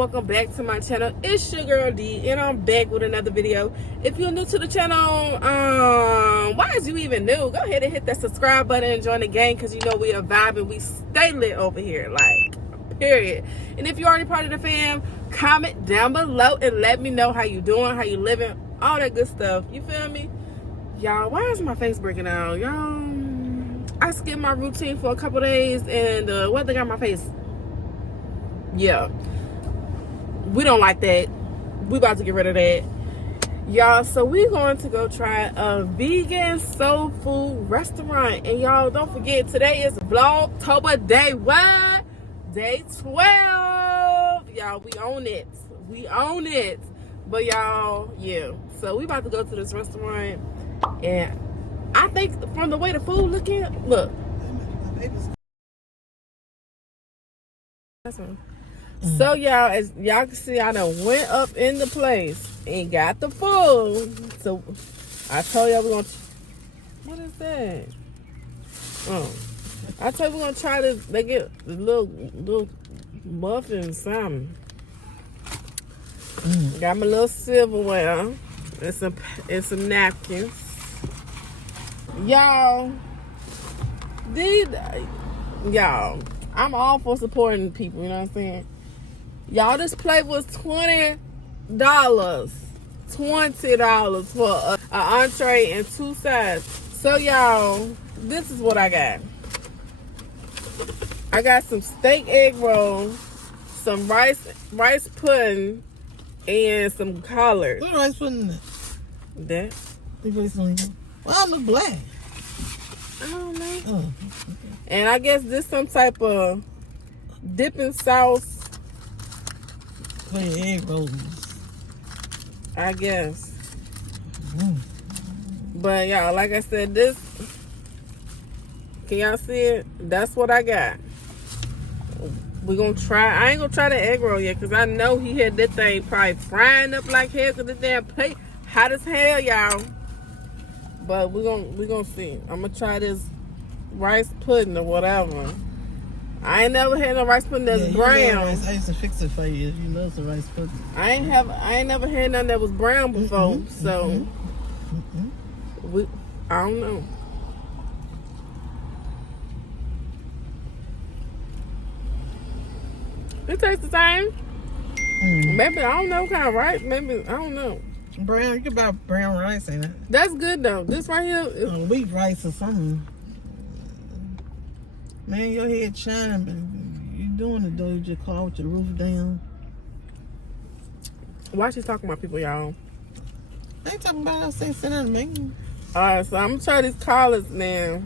welcome back to my channel. It's your girl D, and I'm back with another video. If you're new to the channel, why is you even new? Go ahead and hit that subscribe button and join the gang, because you know we are vibing. We stay lit over here, like, period. And if you're already part of the fam, comment down below and let me know how you doing, how you living, all that good stuff. You feel me? Y'all, why is my face breaking out? Y'all, I skipped my routine for a couple days, and what they got on my face? Yeah, we don't like that. We about to get rid of that, y'all. So we're going to go try a vegan soul food restaurant. And y'all, don't forget, today is Vlogtober day what? Day 12. Y'all, we own it. We own it. But y'all, yeah. So we about to go to this restaurant, and I think from the way the food looking, look. That's one. So y'all, as y'all can see, I done went up in the place and got the food. So I told y'all we're gonna. What is that? Oh, I told you we're gonna try this. They get the little muffin something. Got my little silverware and some napkins. Y'all, I'm all for supporting people. You know what I'm saying? Y'all, this plate was $20. $20 for an entree and 2 sides. So, y'all, this is what I got. I got some steak egg rolls, some rice pudding, and some collards. What rice pudding in that? That? You put some in here? Why I look black? I don't know. Oh. And I guess this some type of dipping sauce. For your egg rolls. I guess. But y'all, like I said, this, can y'all see it? That's what I got. We're gonna try. I ain't gonna try the egg roll yet, because I know he had that thing probably frying up like hell, because the damn plate hot as hell, y'all. But we're gonna see. I'm gonna try this rice pudding or whatever. I ain't never had no rice pudding that's brown. I used to fix it for you. You love the rice pudding. I ain't never had nothing that was brown before. So I don't know. It tastes the same. Maybe, I don't know what kind of rice. Maybe, I don't know. Brown, you can buy brown rice, ain't it? That's good though. This right here is wheat rice or something. Man, your head shining, but you doing it though. You just call with your roof down. Why she talking about people, y'all? I ain't talking about us. They sitting on me. Alright, so I'm gonna try these collards now.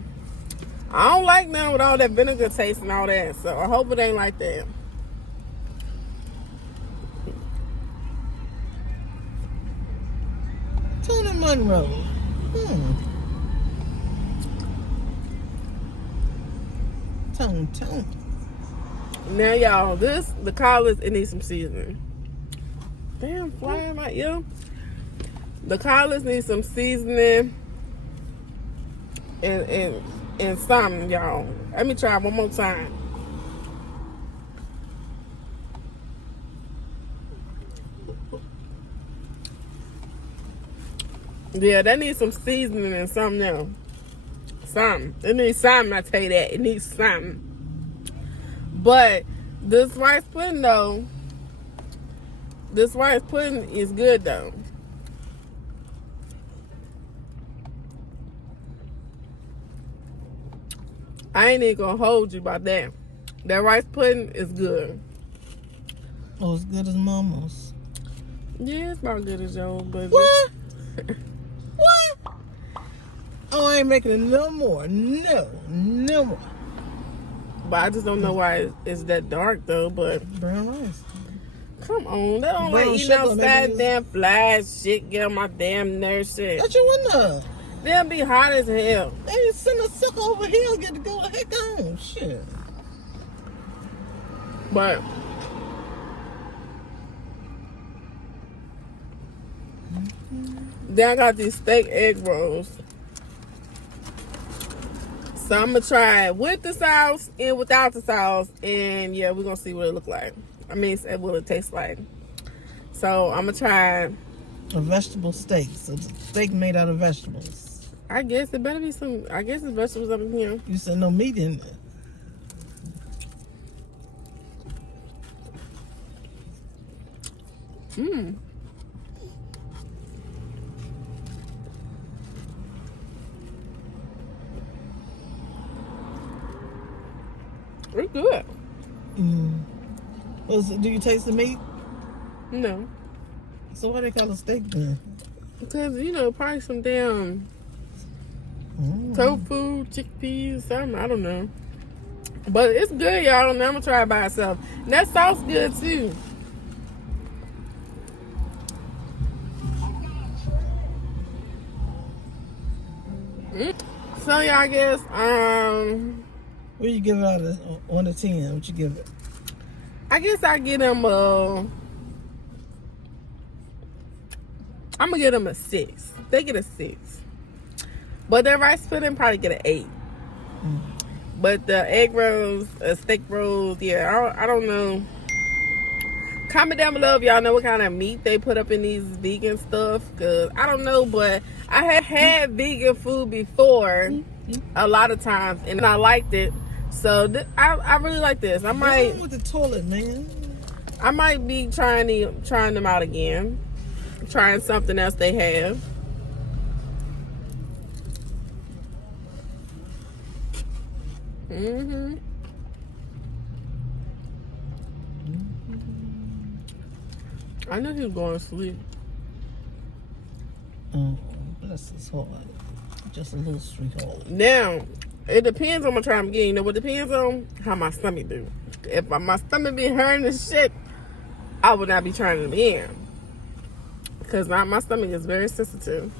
I don't like none with all that vinegar taste and all that, so I hope it ain't like that. Tuna Monroe. Tone. Now, y'all, the collards, it needs some seasoning. Damn, fly in my ear. The collards need some seasoning and something, y'all. Let me try one more time. Yeah, that needs some seasoning and something else. Something. It needs something, I tell you that. It needs something. But this rice pudding, though, is good, though. I ain't even gonna hold you about that. That rice pudding is good. Oh, as good as Mama's. Yeah, it's about good as yours, but what? What? Oh, I ain't making it no more. No more. But I just don't know why it's that dark though. But brown rice. Come on, they don't like eating outside damn flies shit. Get on my damn nerves shit. Shut your window. They'll be hot as hell. They just send a sucker over here and get to go the heck on. Shit. But then I got these steak egg rolls. So I'm gonna try it with the sauce and without the sauce, and yeah, we're gonna see what it look like. I mean, say what it tastes like. So I'm gonna try. A vegetable steak. So it's a steak made out of vegetables. I guess it better be some. I guess it's vegetables up in here. You said no meat in it. Mmm. It's good. Mm. Do you taste the meat? No. So why they call it steak then? Because, you know, probably some damn tofu, chickpeas, something. I don't know. But it's good, y'all. I'm going to try it by itself. And that sauce good, too. So, y'all, I guess, What you give it out of 1 to 10? What you give it? I guess I get them I'm gonna give them a 6. They get a 6. But their rice pudding probably get an 8. But the egg rolls, steak rolls, yeah, I don't know. Comment down below if y'all know what kind of meat they put up in these vegan stuff, cause I don't know, but I have had vegan food before a lot of times, and I liked it. So I really like this. I might Go with the toilet, man. I might be trying them out again. Trying something else they have. I knew he was going to sleep. Oh, bless his heart. Just a little sweetheart. Now, it depends on what I'm getting. You know what depends on? How my stomach do. If my stomach be hurting and shit, I would not be trying it again. Because my stomach is very sensitive.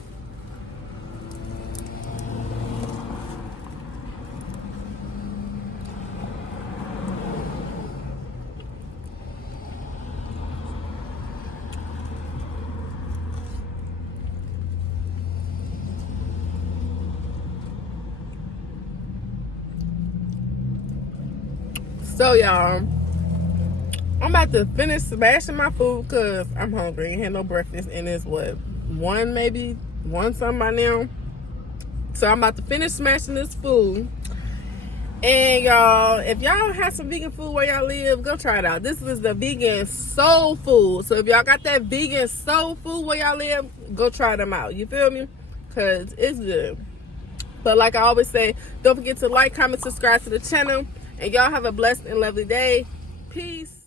So, y'all, I'm about to finish smashing my food because I'm hungry. I ain't had no breakfast, and it's what, 1 something by now. So I'm about to finish smashing this food. And y'all, if y'all have some vegan food where y'all live, go try it out. This is the vegan soul food. So if y'all got that vegan soul food where y'all live, go try them out. You feel me? Because it's good. But like I always say, don't forget to like, comment, subscribe to the channel. And y'all have a blessed and lovely day. Peace.